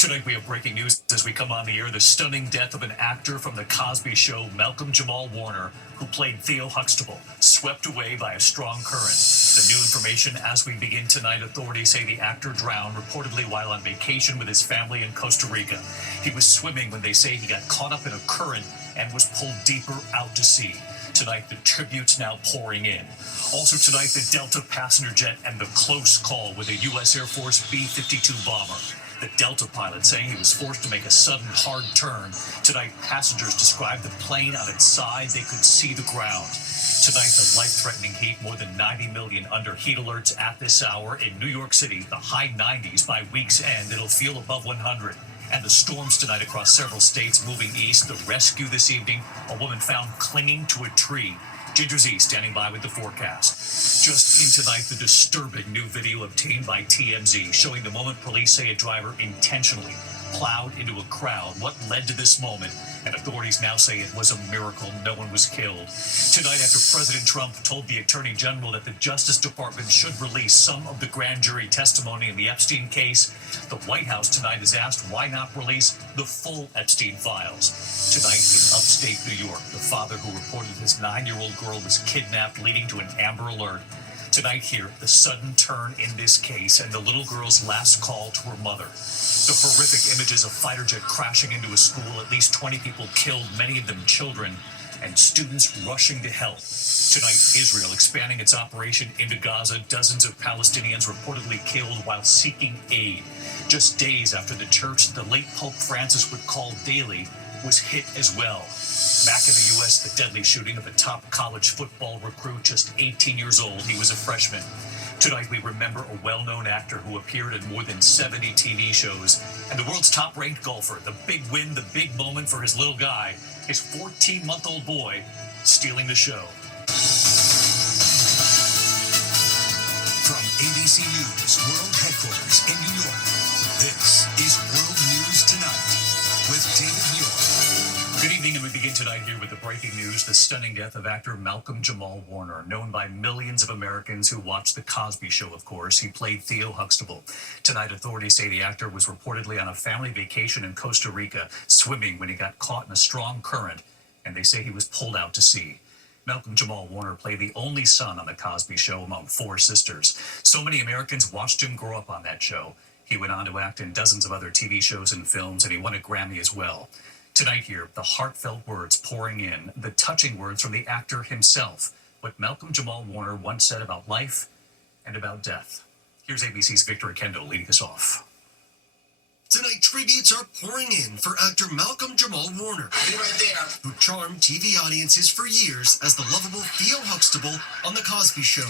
Tonight we have breaking news as we come on the air. The stunning death of an actor from The Cosby Show, Malcolm Jamal Warner, who played Theo Huxtable, swept away by a strong current. The new information as we begin tonight, authorities say the actor drowned reportedly while on vacation with his family in Costa Rica. He was swimming when they say he got caught up in a current and was pulled deeper out to sea. Tonight, the tributes now pouring in. Also tonight, the Delta passenger jet and the close call with a U.S. Air Force B-52 bomber. The Delta pilot saying he was forced to make a sudden hard turn. Tonight, passengers described the plane on its side. They could see the ground. Tonight, the life-threatening heat, more than 90 million under heat alerts at this hour. In New York City, the high 90s by week's end. It'll feel above 100. And the storms tonight across several states moving east. The rescue this evening, a woman found clinging to a tree. Ginger Z standing by with the forecast. Just in tonight, the disturbing new video obtained by TMZ showing the moment police say a driver intentionally plowed into a crowd. What led to this moment? And authorities now say it was a miracle. No one was killed. Tonight, after President Trump told the Attorney General that the Justice Department should release some of the grand jury testimony in the Epstein case, the White House tonight is asked why not release the full Epstein files. Tonight in upstate New York, the father who reported his 9-year-old girl was kidnapped, leading to an Amber Alert. Tonight here, the sudden turn in this case and the little girl's last call to her mother. The horrific images of fighter jet crashing into a school, at least 20 people killed, many of them children, and students rushing to help. Tonight, Israel expanding its operation into Gaza, dozens of Palestinians reportedly killed while seeking aid. Just days after the church the late Pope Francis would call daily was hit as well. Back in the U.S., the deadly shooting of a top college football recruit, just 18 years old. He was a freshman. Tonight, we remember a well-known actor who appeared in more than 70 TV shows. And the world's top-ranked golfer, the big win, the big moment for his little guy, his 14-month-old boy, stealing the show. From ABC News World Headquarters in New York, this is World News Tonight with David Muir. Good evening, and we begin tonight here with the breaking news, the stunning death of actor Malcolm Jamal Warner, known by millions of Americans who watched The Cosby Show, of course. He played Theo Huxtable. Tonight, authorities say the actor was reportedly on a family vacation in Costa Rica, swimming when he got caught in a strong current, and they say he was pulled out to sea. Malcolm Jamal Warner played the only son on The Cosby Show among 4 sisters. So many Americans watched him grow up on that show. He went on to act in dozens of other TV shows and films, and he won a Grammy as well. Tonight here, the heartfelt words pouring in, the touching words from the actor himself, what Malcolm Jamal Warner once said about life and about death. Here's ABC's Victor Kendall leading us off. Tonight, tributes are pouring in for actor Malcolm Jamal Warner, right there, who charmed TV audiences for years as the lovable Theo Huxtable on The Cosby Show.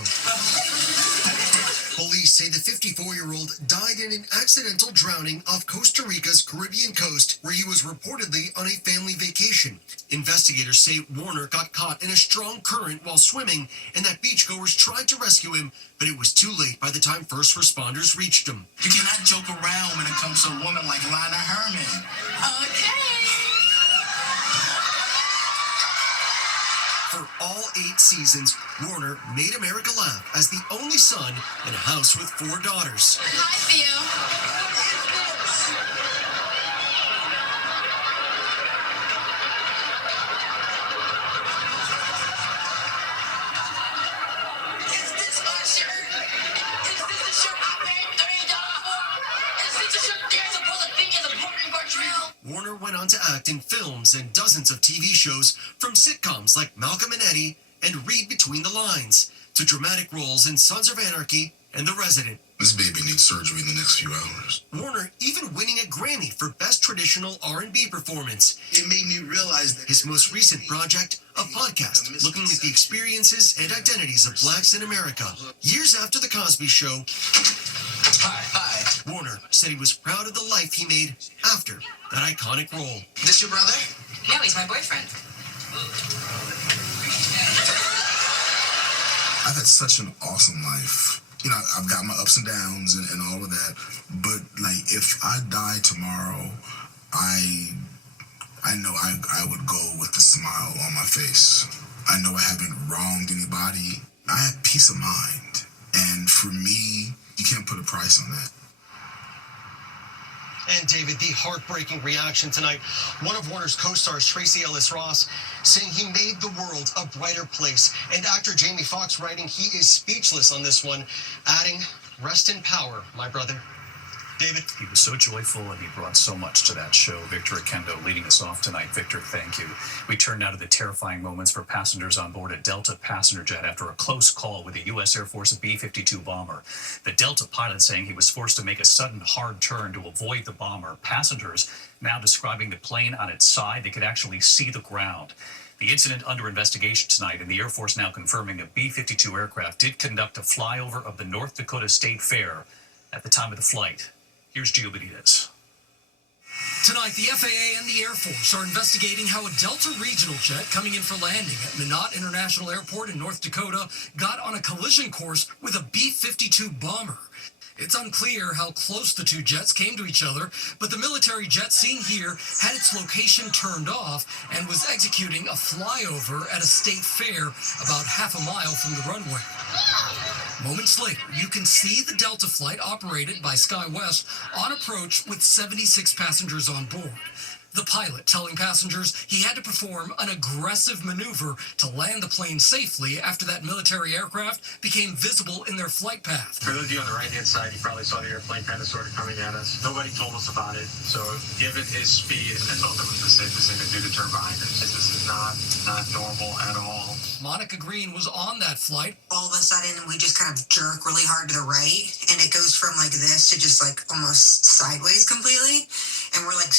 Police say the 54-year-old died in an accidental drowning off Costa Rica's Caribbean coast, where he was reportedly on a family vacation. Investigators say Warner got caught in a strong current while swimming, and that beachgoers tried to rescue him, but it was too late by the time first responders reached him. you cannot joke around when it comes to a woman like Lana Herman. Okay. For all 8 seasons, Warner made America laugh as the only son in a house with 4 daughters. Hi, Theo. Is this my shirt? Is this the shirt I paid $30 for? Is this the shirt there's a bullet thing as a Morgan Gartrell? Warner went on to act in films and dozens of TV shows, from sitcoms like Malcolm and Eddie and Read Between the Lines, to dramatic roles in Sons of Anarchy and The Resident. This baby needs surgery in the next few hours. Warner even winning a Grammy for Best Traditional R&B Performance. It made me realize that His most recent project, a podcast looking at the experiences and identities of blacks in America. Years after The Cosby Show, Hi. Warner said he was proud of the life he made after that iconic role. This your brother? No, he's my boyfriend. I've had such an awesome life. You know, I've got my ups and downs and all of that. But, like, if I die tomorrow, I know I would go with a smile on my face. I know I haven't wronged anybody. I have peace of mind. And for me, you can't put a price on that. And David, the heartbreaking reaction tonight. One of Warner's co-stars, Tracy Ellis Ross, saying he made the world a brighter place. And actor Jamie Foxx writing he is speechless on this one, adding, "Rest in power, my brother." David? He was so joyful and he brought so much to that show. Victor Akendo leading us off tonight. Victor, thank you. We turn now to the terrifying moments for passengers on board a Delta passenger jet after a close call with a U.S. Air Force B-52 bomber. The Delta pilot saying he was forced to make a sudden hard turn to avoid the bomber. Passengers now describing the plane on its side. They could actually see the ground. The incident under investigation tonight, and the Air Force now confirming a B-52 aircraft did conduct a flyover of the North Dakota State Fair at the time of the flight. Here's Gio Benitez. Tonight, the FAA and the Air Force are investigating how a Delta regional jet coming in for landing at Minot International Airport in North Dakota got on a collision course with a B-52 bomber. It's unclear how close the two jets came to each other, but the military jet seen here had its location turned off and was executing a flyover at a state fair about half a mile from the runway. Moments later, you can see the Delta flight operated by SkyWest on approach with 76 passengers on board. The pilot telling passengers he had to perform an aggressive maneuver to land the plane safely after that military aircraft became visible in their flight path. For those of you on the right-hand side, you probably saw the airplane kind of sort of coming at us. Nobody told us about it. So given his speed, I felt it was the safest thing to do to turn behind us. This is not normal at all. Monica Green was on that flight. All of a sudden, we just kind of jerk really hard to the right, and it goes from like this to just like almost sideways completely. And we're like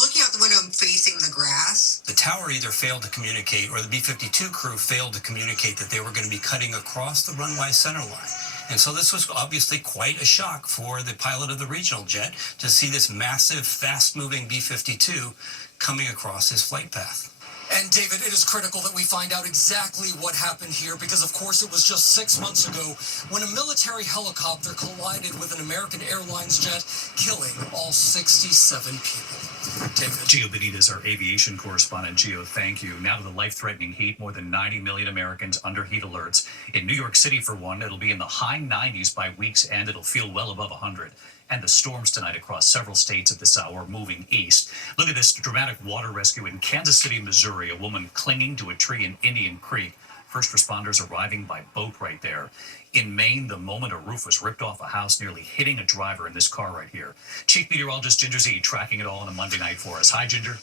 looking out the window and facing the grass. The tower either failed to communicate or the B-52 crew failed to communicate that they were going to be cutting across the runway center line. And so this was obviously quite a shock for the pilot of the regional jet to see this massive, fast-moving B-52 coming across his flight path. And David, it is critical that we find out exactly what happened here because, of course, it was just 6 months ago when a military helicopter collided with an American Airlines jet, killing all 67 people. David. Gio Benitez, our aviation correspondent. Gio, thank you. Now to the life-threatening heat. More than 90 million Americans under heat alerts. In New York City, for one, it'll be in the high 90s by week's end. It'll feel well above 100. And the storms tonight across several states at this hour moving east. Look at this dramatic water rescue in Kansas City, Missouri. A woman clinging to a tree in Indian Creek. First responders arriving by boat right there. In Maine, the moment a roof was ripped off a house, nearly hitting a driver in this car right here. Chief Meteorologist Ginger Z tracking it all on a Monday night for us. Hi, Ginger.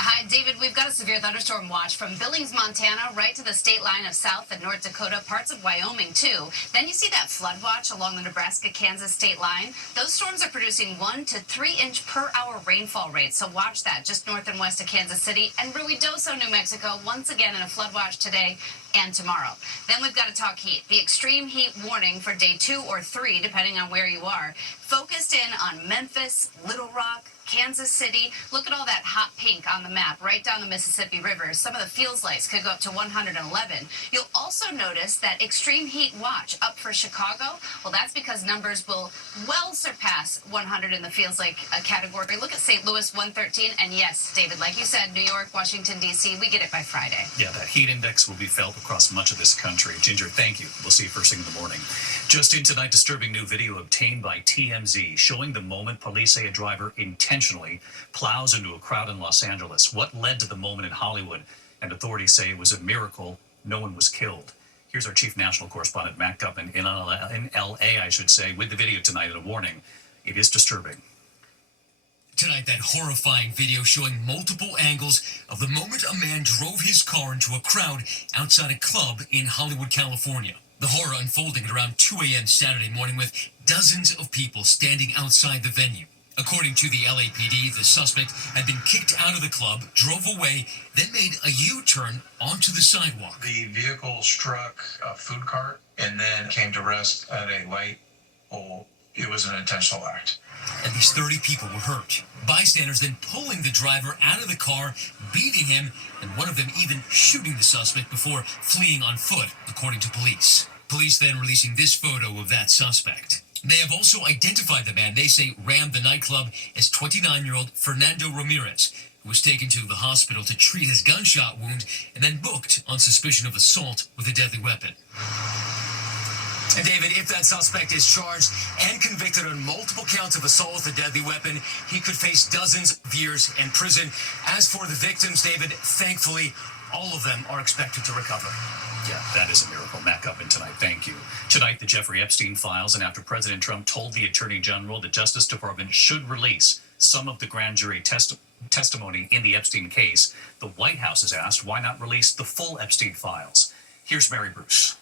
Hi, David. We've got a severe thunderstorm watch from Billings, Montana, right to the state line of South and North Dakota, parts of Wyoming, too. Then you see that flood watch along the Nebraska-Kansas state line. Those storms are producing 1 to 3 inch per hour rainfall rates, so watch that just north and west of Kansas City. And Ruidoso, New Mexico, once again in a flood watch today and tomorrow. Then we've got to talk heat. The extreme heat warning for day 2 or 3, depending on where you are, focused in on Memphis, Little Rock, Kansas City. Look at all that hot pink on the map right down the Mississippi River. Some of the feels lights could go up to 111. You'll also notice that extreme heat watch up for Chicago. Well, that's because numbers will well surpass 100 in the feels like category. Look at St. Louis, 113. And yes, David, like you said, New York, Washington, D.C., we get it by Friday. Yeah, that heat index will be felt across much of this country. Ginger, thank you. We'll see you first thing in the morning. Just in tonight, disturbing new video obtained by TMZ showing the moment police say a driver intentionally plows into a crowd in Los Angeles. What led to the moment in Hollywood? And authorities say it was a miracle. No one was killed. Here's our chief national correspondent, Matt Gutman, in L.A., I should say, with the video tonight and a warning. It is disturbing. Tonight, that horrifying video showing multiple angles of the moment a man drove his car into a crowd outside a club in Hollywood, California. The horror unfolding at around 2 a.m. Saturday morning with dozens of people standing outside the venue. According to the LAPD, the suspect had been kicked out of the club, drove away, then made a U-turn onto the sidewalk. The vehicle struck a food cart and then came to rest at a light pole. It was an intentional act. At least 30 people were hurt. Bystanders then pulling the driver out of the car, beating him, and one of them even shooting the suspect before fleeing on foot, according to police. Police then releasing this photo of that suspect. They have also identified the man they say rammed the nightclub as 29-year-old Fernando Ramirez, who was taken to the hospital to treat his gunshot wound and then booked on suspicion of assault with a deadly weapon. And David, if that suspect is charged and convicted on multiple counts of assault with a deadly weapon, he could face dozens of years in prison. As for the victims, David, thankfully, all of them are expected to recover. Yeah, that is a miracle. Matt Gutman tonight. Thank you. Tonight, the Jeffrey Epstein files, and after President Trump told the Attorney General the Justice Department should release some of the grand jury testimony in the Epstein case, the White House has asked why not release the full Epstein files. Here's Mary Bruce.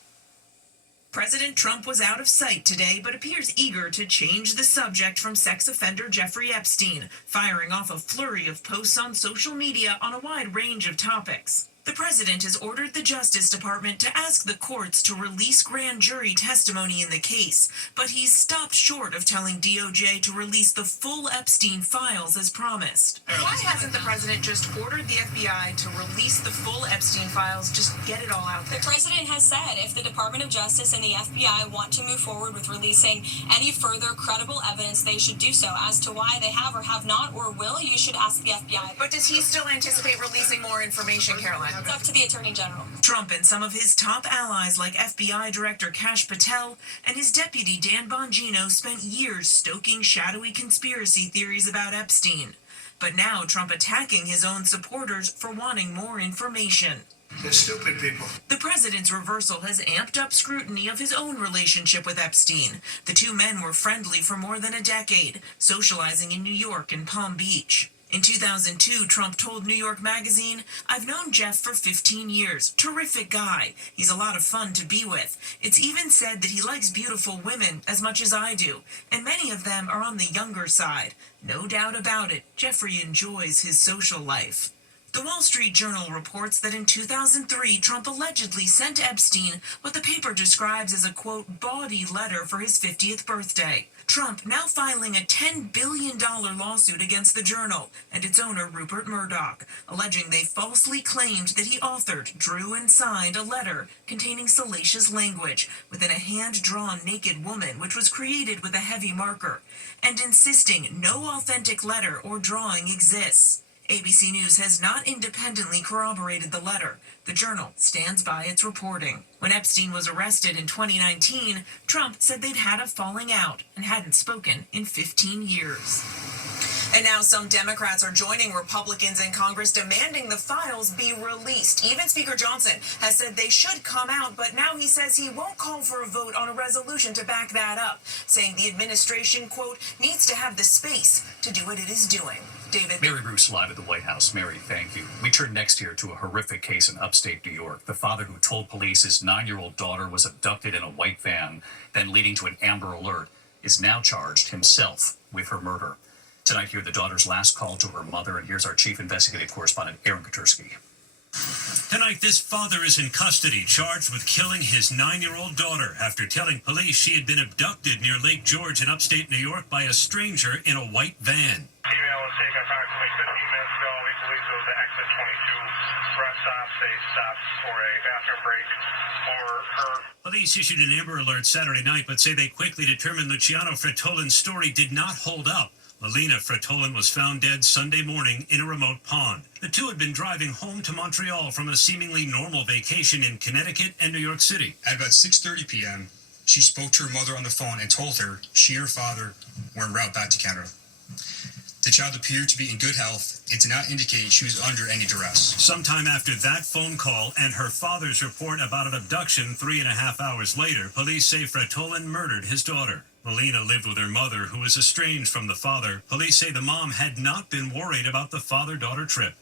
President Trump was out of sight today, but appears eager to change the subject from sex offender Jeffrey Epstein, firing off a flurry of posts on social media on a wide range of topics. The president has ordered the Justice Department to ask the courts to release grand jury testimony in the case, but he's stopped short of telling DOJ to release the full Epstein files as promised. Why hasn't the president just ordered the FBI to release the full Epstein files, just get it all out there? The president has said if the Department of Justice and the FBI want to move forward with releasing any further credible evidence, they should do so. As to why they have or have not or will, you should ask the FBI. But does he still anticipate releasing more information, Caroline? It's up to the Attorney General. Trump and some of his top allies like FBI Director Kash Patel and his deputy Dan Bongino spent years stoking shadowy conspiracy theories about Epstein. But now Trump attacking his own supporters for wanting more information. They're stupid people. The president's reversal has amped up scrutiny of his own relationship with Epstein. The two men were friendly for more than a decade, socializing in New York and Palm Beach. In 2002, Trump told New York Magazine, "I've known Jeff for 15 years. Terrific guy. He's a lot of fun to be with. It's even said that he likes beautiful women as much as I do, and many of them are on the younger side. No doubt about it, Jeffrey enjoys his social life." The Wall Street Journal reports that in 2003, Trump allegedly sent Epstein what the paper describes as a, quote, bawdy letter for his 50th birthday. Trump now filing a $10 billion lawsuit against the Journal and its owner, Rupert Murdoch, alleging they falsely claimed that he authored, drew, and signed a letter containing salacious language within a hand-drawn naked woman which was created with a heavy marker, and insisting no authentic letter or drawing exists. ABC News has not independently corroborated the letter. The Journal stands by its reporting. When Epstein was arrested in 2019, Trump said they'd had a falling out and hadn't spoken in 15 years. And now some Democrats are joining Republicans in Congress demanding the files be released. Even Speaker Johnson has said they should come out, but now he says he won't call for a vote on a resolution to back that up, saying the administration, quote, needs to have the space to do what it is doing. David. Mary Bruce live at the White House. Mary, thank you. We turn next here to a horrific case in upstate New York. The father who told police his 9-year-old daughter was abducted in a white van, then leading to an Amber Alert, is now charged himself with her murder. Tonight, hear the daughter's last call to her mother, and here's our chief investigative correspondent, Aaron Katursky. Tonight, this father is in custody, charged with killing his 9-year-old daughter after telling police she had been abducted near Lake George in upstate New York by a stranger in a white van. Email was taken approximately 15 minutes ago. We believe it was the exit 22 rest stop. They stopped for a bathroom break for her. Police issued an Amber Alert Saturday night, but say they quickly determined Luciano Fratolin's story did not hold up. Melina Fratolin was found dead Sunday morning in a remote pond. The two had been driving home to Montreal from a seemingly normal vacation in Connecticut and New York City. At about 6:30 p.m., she spoke to her mother on the phone and told her she and her father were en route back to Canada. The child appeared to be in good health and did not indicate she was under any duress. Sometime after that phone call and her father's report about an abduction 3.5 hours later, police say Fratolin murdered his daughter. Melina lived with her mother, who was estranged from the father. Police say the mom had not been worried about the father-daughter trip.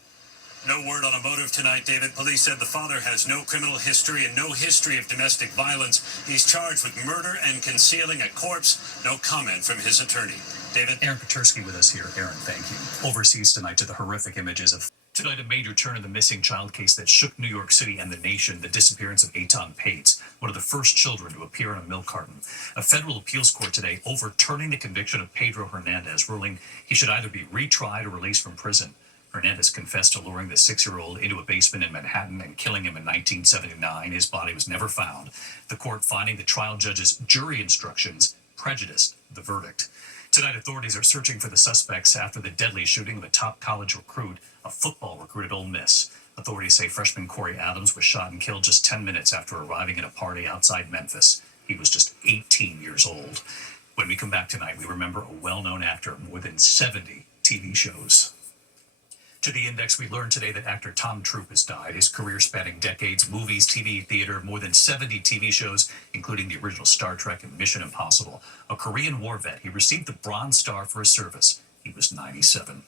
No word on a motive tonight, David. Police said the father has no criminal history and no history of domestic violence. He's charged with murder and concealing a corpse. No comment from his attorney. David? Aaron Katursky with us here. Aaron, thank you. Overseas tonight to the horrific images of tonight, a major turn in the missing child case that shook New York City and the nation, the disappearance of Eitan Pates, one of the first children to appear in a milk carton. A federal appeals court today overturning the conviction of Pedro Hernandez, ruling he should either be retried or released from prison. Hernandez confessed to luring the 6-year-old into a basement in Manhattan and killing him in 1979. His body was never found. The court finding the trial judge's jury instructions prejudiced the verdict. Tonight, authorities are searching for the suspects after the deadly shooting of a top college recruit, a football recruit at Ole Miss. Authorities say freshman Corey Adams was shot and killed just 10 minutes after arriving at a party outside Memphis. He was just 18 years old. When we come back tonight, we remember a well-known actor of more than 70 TV shows. To the Index, we learned today that actor Tom Troop has died. His career spanning decades, movies, TV, theater, more than 70 TV shows, including the original Star Trek and Mission Impossible. A Korean War vet, he received the Bronze Star for his service. He was 97.